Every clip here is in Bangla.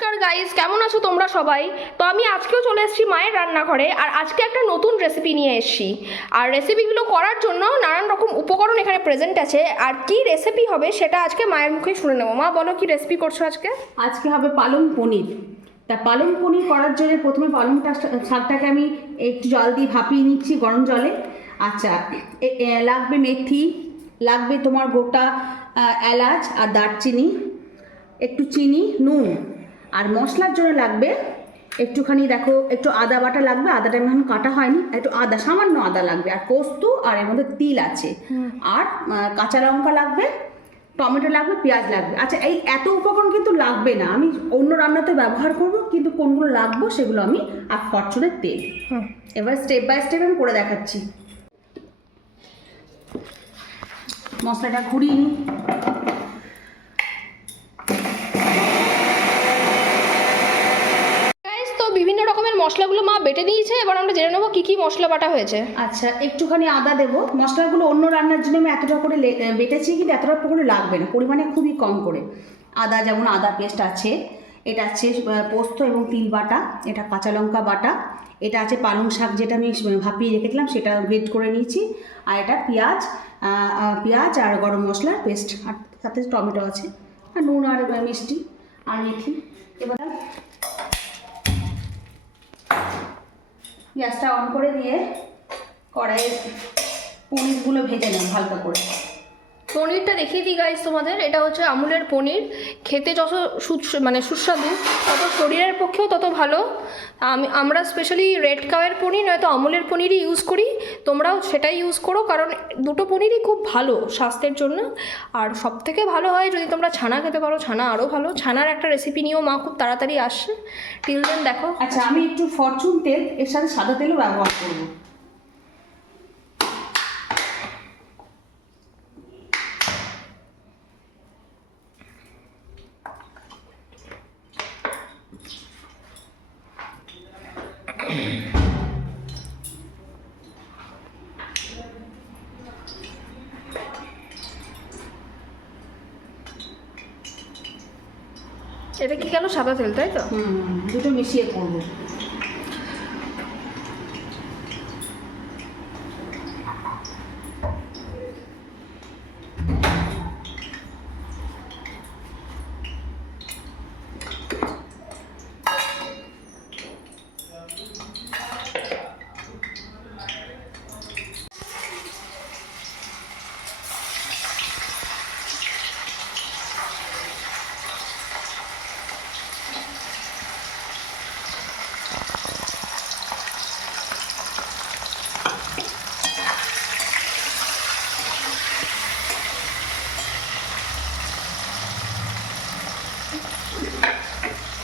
নমস্কার গাইস, কেমন আছো তোমরা সবাই? তো আমি আজকেও চলে এসেছি মায়ের রান্নাঘরে, আর আজকে একটা নতুন রেসিপি নিয়ে এসেছি। আর রেসিপিগুলো করার জন্য নানান রকম উপকরণ এখানে প্রেজেন্ট আছে। আর কি রেসিপি হবে সেটা আজকে মায়ের মুখেই শুনে নেবো। মা, বলো কি রেসিপি করছো আজকে? আজকে হবে পালং পনির। তা পালং পনির করার জন্য প্রথমে পালংটা শাকটাকে আমি একটু জল দিয়ে ভাপিয়ে নিচ্ছি গরম জলে। আচ্ছা, লাগবে মেথি, লাগবে তোমার গোটা এলাচ আর দারচিনি, একটু চিনি, নুন। আর মশলার জন্য লাগবে একটুখানি, দেখো, একটু আদা বাটা লাগবে। আদাটা আমি এখন কাটা হয়নি, একটু আদা, সামান্য আদা লাগবে। আর পোস্ত, আর এর মধ্যে তিল আছে। আর কাঁচা লঙ্কা লাগবে, টমেটো লাগবে, পেঁয়াজ লাগবে। আচ্ছা, এই এত উপকরণ কিন্তু লাগবে না, আমি অন্য রান্নাতে ব্যবহার করব, কিন্তু কোনগুলো লাগবে সেগুলো আমি, আর ফরচুনের তেল। এবার স্টেপ বাই স্টেপ আমি করে দেখাচ্ছি। মশলাটা ঘুরিয়ে নিই। গাইস, তো বিভিন্ন রকমের মশলাগুলো মা বেটে দিয়েছে। এবার আমরা জেনে নেবো কি কি মশলা বাটা হয়েছে। আচ্ছা, একটুখানি আদা দেবো। মশলাগুলো অন্য রান্নার জন্য আমি এতটা করে বেটেছি, কিন্তু এতটা করে লাগবে না, পরিমাণে খুবই কম করে। আদা, যেমন আদা পেস্ট আছে, এটা আছে পোস্ত এবং তিল বাটা, এটা কাঁচা লঙ্কা বাটা, এটা আছে পালং শাক যেটা আমি ভাপিয়ে রেখেছিলাম সেটা গ্রেট করে নিয়েছি, আর এটা পেঁয়াজ আর গরম মশলার পেস্ট, আর সাথে টমেটো আছে, আর নুন আর মিষ্টি আর মেথি। এবার গ্যাসটা অন করে দিয়ে কড়াইয়ে পনিরগুলো ভেজে নেব হালকা করে। পনিরটা দেখিয়ে দিই গাইস তোমাদের। এটা হচ্ছে আমুলের পনির। খেতে যত সুস্বাদু, তত শরীরের পক্ষেও তত ভালো। আমরা স্পেশালি রেড কাউয়ের পনির নয়তো আমুলের পনিরই ইউজ করি। তোমরাও সেটাই ইউজ করো, কারণ দুটো পনিরই খুব ভালো স্বাস্থ্যের জন্য। আর সব থেকে ভালো হয় যদি তোমরা ছানা খেতে পারো, ছানা আরও ভালো। ছানার একটা রেসিপি নিয়েও মা খুব তাড়াতাড়ি আসছে। টিল দেন দেখো। আচ্ছা, আমি একটু ফরচুন তেল, এর সাথে সাদা তেলও ব্যবহার করবো। এটা কি গেল সাদা তেল, তাই তো? দুটো মিশিয়ে করবো।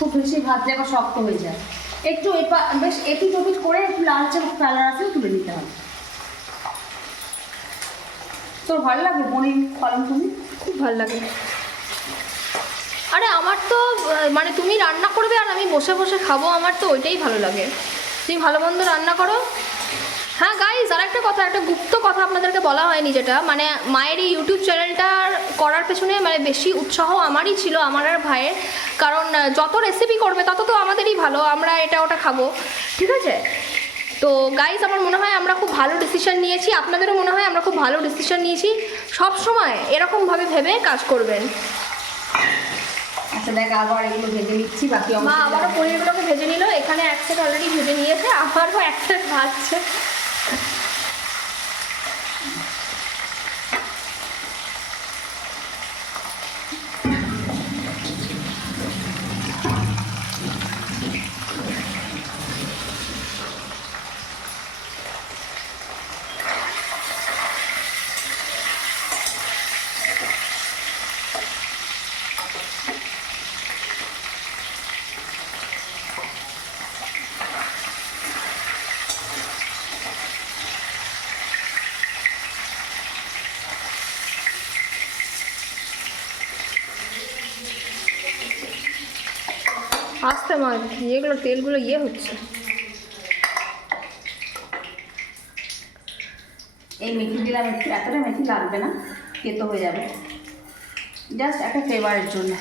খুব বেশি ভাজলে আবার শক্ত হয়ে যায়। একটু বেশ এপিট ওপিট করে একটু লালচে কালার আসলে তুলে নিতে হবে। তোর ভালো লাগে পনির, পালং পনির? খুব ভালো লাগে। আরে আমার তো তুমি রান্না করবে আর আমি বসে বসে খাবো, আমার তো ওইটাই ভালো লাগে। তুমি ভালো মন্দ রান্না করো। হ্যাঁ গাইজ, আর একটা কথা, একটা গুপ্ত কথা আপনাদেরকে বলা হয়নি, যেটা মায়ের এই ইউটিউব চ্যানেলটার করার পেছনে বেশি উৎসাহ আমারই ছিল, আমার আর ভাইয়ের। কারণ যত রেসিপি করবে তত তো আমাদেরই ভালো, আমরা এটা ওটা খাবো, ঠিক আছে? তো গাইজ, আমার মনে হয় আমরা খুব ভালো ডিসিশন নিয়েছি, আপনাদেরও মনে হয় আমরা খুব ভালো ডিসিশন নিয়েছি। সব সময় এরকমভাবে ভেবে কাজ করবেন। আচ্ছা, দেখ, আবার এগুলো ভেজে নিচ্ছি। বাকি মা আবারও পনিরগুলোকে ভেজে নিল। এখানে এক সেট অলরেডি ভেজে নিয়েছে, আবারও এক সেট ভাজছে। আস্তে মা, এগুলো তেলগুলো হচ্ছে। এই মেথি দিলাম একটু, এতটা মেথি লাগবে না, তেতো হয়ে যাবে, জাস্ট একটা ফ্লেভারের জন্য।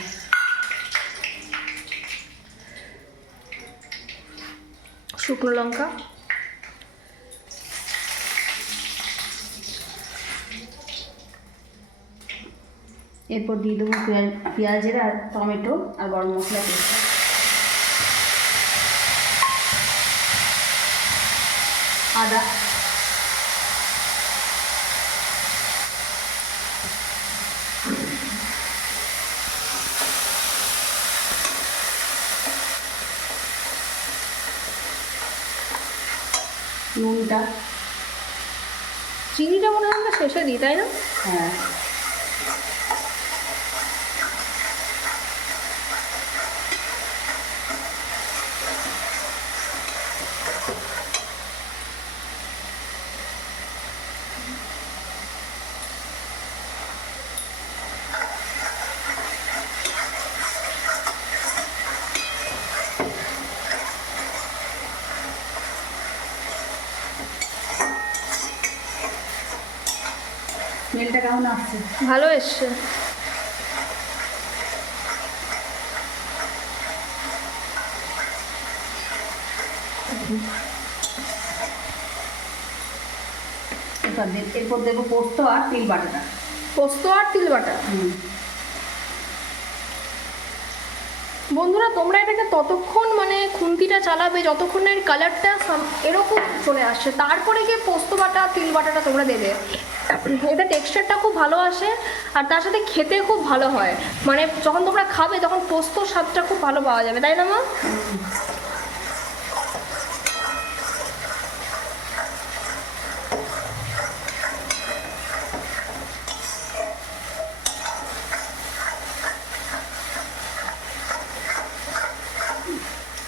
শুকনো লঙ্কা, এরপর দিয়ে দেবো পেঁয়াজের আর টমেটো আর গরম মশলা পেস্ট, আদা, নুনটা, চিনিটা মনে হয় আমরা শেষে দিই, তাই না? হ্যাঁ, স্মেলটা কেমন আসছে? ভালো এসছে। এরপর দেবো পোস্ত আর তিল বাটাটা। পোস্ত আর তিল বাটা। হুম, বন্ধুরা তোমরা এটাকে ততক্ষণ মানে খুন্তিটা চালাবে যতক্ষণ না এর কালারটা এরকম চলে আসছে, তারপরে গিয়ে পোস্ত বাটা তিল বাটাটা তোমরা দেবে। এটা টেক্সচারটা খুব ভালো আসে আর তার সাথে খেতে খুব ভালো হয়, মানে যখন তোমরা খাবে তখন পোস্তর স্বাদটা খুব ভালো পাওয়া যাবে, তাই না মা?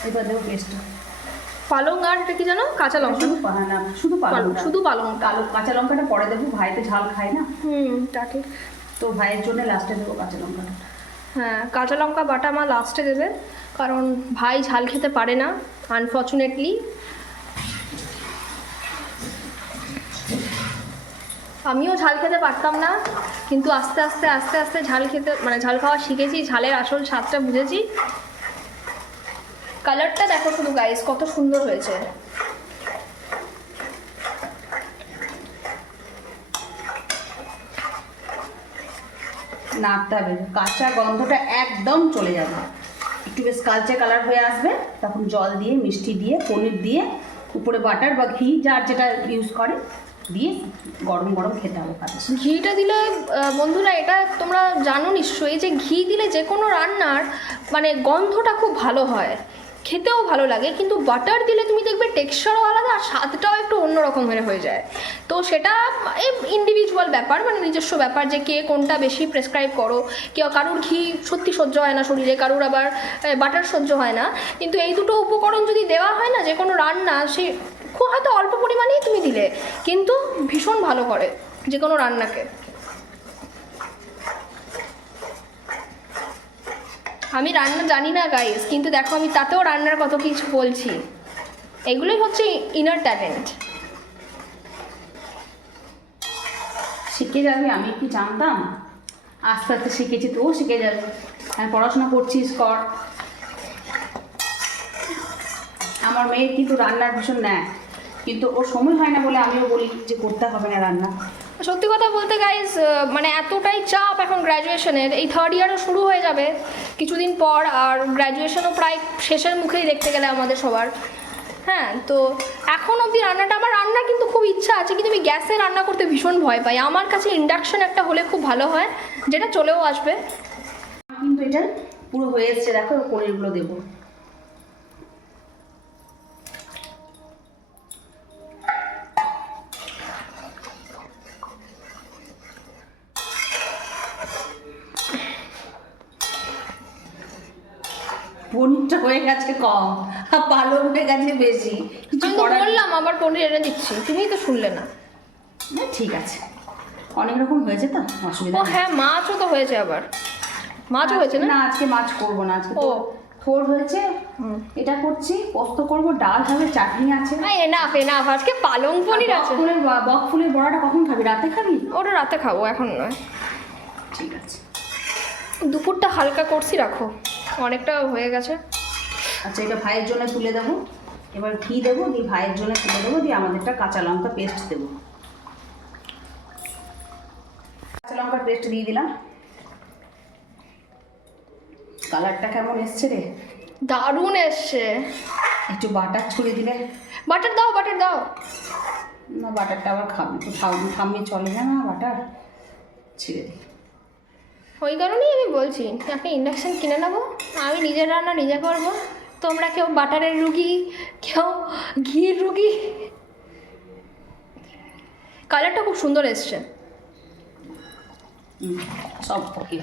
এবার দেবো পেস্টটা। পালং আর এটা কি জানো, কাঁচা লঙ্কা। শুধু পালং, শুধু পালংটা। কাঁচা লঙ্কাটা পরে দেবো, ভাই তো ঝাল খায় না, তা ঠিক। তো ভাইয়ের জন্য লাস্টে দেবো কাঁচা লঙ্কাটা। হ্যাঁ, কাঁচা লঙ্কা বাটা মা লাস্টে দেবে, কারণ ভাই ঝাল খেতে পারে না আনফর্চুনেটলি। আমিও ঝাল খেতে পারতাম না, কিন্তু আস্তে আস্তে আস্তে আস্তে ঝাল খেতে মানে ঝাল খাওয়া শিখেছি, ঝালের আসল স্বাদটা বুঝেছি। কালারটা দেখো শুধু গাইস কত সুন্দর হয়েছে। নাড়তে হবে, কাঁচা গন্ধটা একদম চলে যাবে, একটু বেশ কালচে কালার হয়ে আসবে, তখন জল দিয়ে মিষ্টি দিয়ে পনির দিয়ে উপরে বাটার বা ঘি যার যেটা ইউজ করে দিয়ে গরম গরম খেতে হবে কাঁচা। ঘিটা দিলে বন্ধুরা এটা তোমরা জানো নিশ্চয়ই যে ঘি দিলে যে কোনো রান্নার মানে গন্ধটা খুব ভালো হয়, খেতেও ভালো লাগে, কিন্তু বাটার দিলে তুমি দেখবে টেক্সচারও আলাদা আর স্বাদটাও একটু অন্যরকম হয়ে যায়। তো সেটা ইন্ডিভিজুয়াল ব্যাপার, মানে নিজস্ব ব্যাপার যে কে কোনটা বেশি প্রেসক্রাইব করো। কেউ কারুর ঘি সত্যি সহ্য হয় না শরীরে, কারুর আবার বাটার সহ্য হয় না, কিন্তু এই দুটো উপকরণ যদি দেওয়া হয় না যে কোনো রান্না, সে খুব হয়তো অল্প পরিমাণেই তুমি দিলে কিন্তু ভীষণ ভালো করে যে কোনো রান্নাকে। আমি রান্না জানি না গাইস, কিন্তু দেখো আমি তাতেও রান্নার কত কিছু বলছি, এগুলোই হচ্ছে ইনার ট্যালেন্ট। শিখে যাবি, আমি কি জানতাম, আস্তে আস্তে শিখেছি, তুও শিখে যাবে। হ্যাঁ, পড়াশোনা করছিস কর। আমার মেয়ের কিন্তু রান্নার ভীষণ ন্যায়, কিন্তু ওর সময় হয় না বলে আমিও বলি যে করতে হবে না রান্না। সত্যি কথা বলতে গাইস, মানে এতটাই চাপ এখন গ্র্যাজুয়েশনের, এই থার্ড ইয়ারও শুরু হয়ে যাবে কিছুদিন পর, আর গ্র্যাজুয়েশনও প্রায় শেষের মুখেই দেখতে গেলে আমাদের সবার। হ্যাঁ, তো এখন অবধি রান্নাটা আমার রান্নার কিন্তু খুব ইচ্ছা আছে, কিন্তু আমি গ্যাসে রান্না করতে ভীষণ ভয় পাই। আমার কাছে ইন্ডাকশন একটা হলে খুব ভালো হয়, যেটা চলেও আসবে। কিন্তু এটা পুরো হয়ে এসছে, দেখো পনিরগুলো দেবো। পনিরটা হয়ে গেছে কম আর পালং হয়ে গেছে বেশি, কিছু আমি তো করার বললাম আবার পনির এনে দিচ্ছি, তুমিই তো শুনলে না। না, ঠিক আছে, অনেক রকম হয়েছে তো, অসুবিধা ও নেই। হ্যাঁ, মাছও তো হয়েছে, আবার মাছও হয়েছে না? না, আজকে মাছ করবো না, আজকে ও থোর হয়েছে, এটা করছি, পোস্ত করবো, ডাল হবে, চাটনি আছে। এনাফ এনাফ, আজকে পালং পনির আছে। বক ফুলের বড়াটা কখন খাবি, রাতে খাবি? ওটা রাতে খাবো, এখন নয়। ঠিক আছে, দুপুরটা হালকা করছি, রাখো, অনেকটা হয়ে গেছে। আচ্ছা এটা ভাইয়ের জন্য তুলে দেবো। এবার ঘি দেবো, দিয়ে ভাইয়ের জন্য তুলে দেবো, দিয়ে আমাদেরটা কাঁচা লঙ্কা পেস্ট দেবো। কাঁচা লঙ্কার পেস্ট দিয়ে দিলাম। কালারটা কেমন এসছে রে? দারুণ এসছে। একটু বাটার ছড়িয়ে দিলে। বাটার দাও, বাটার দাও। না, বাটারটা আবার খামে চলে না, না বাটার ছেড়ে দিই। ওই কারণেই আমি বলছি একটা ইন্ডাকশান কিনে নেবো, আমি নিজের রান্না নিজে করবো, তোমরা কেউ বাটারের রুগী, কেউ ঘির রুগী। কালারটা খুব সুন্দর এসছে। সব ওকে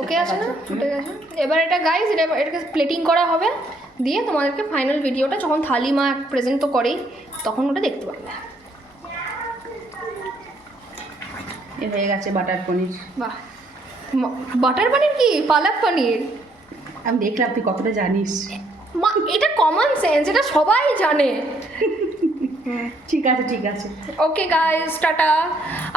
ওকে আছে না? ঠিক আছে। এবার এটা গাইজ, এটাকে প্লেটিং করা হবে, দিয়ে তোমাদেরকে ফাইনাল ভিডিওটা যখন থালি মা প্রেজেন্ট তো করেই, তখন ওটা দেখতে পাবে। এ হয়ে গেছে বাটার পনির। বাহ, বাটার পনির কি পালক পনির? আমি দেখলাম তুই কতটা জানিস। মা এটা কমন সেন্স, এটা সবাই জানে। ঠিক আছে, ঠিক আছে। Okay guys, tata.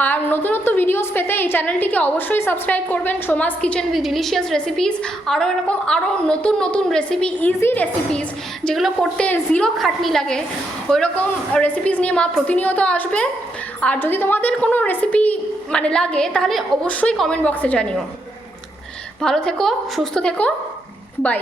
আর নতুনত্ব ভিডিওস পেতে এই চ্যানেলটিকে অবশ্যই সাবস্ক্রাইব করবেন, Soma's kitchen with delicious recipes. আরও এরকম আরও নতুন নতুন রেসিপি, ইজি রেসিপিস যেগুলো করতে জিরো খাটনি লাগে, ওই রকম রেসিপিস নিয়ে মা প্রতিনিয়ত আসবে। আর যদি তোমাদের কোনো রেসিপি মানে লাগে তাহলে অবশ্যই কমেন্ট বক্সে জানিও। ভালো থেকো, সুস্থ থেকো, বাই।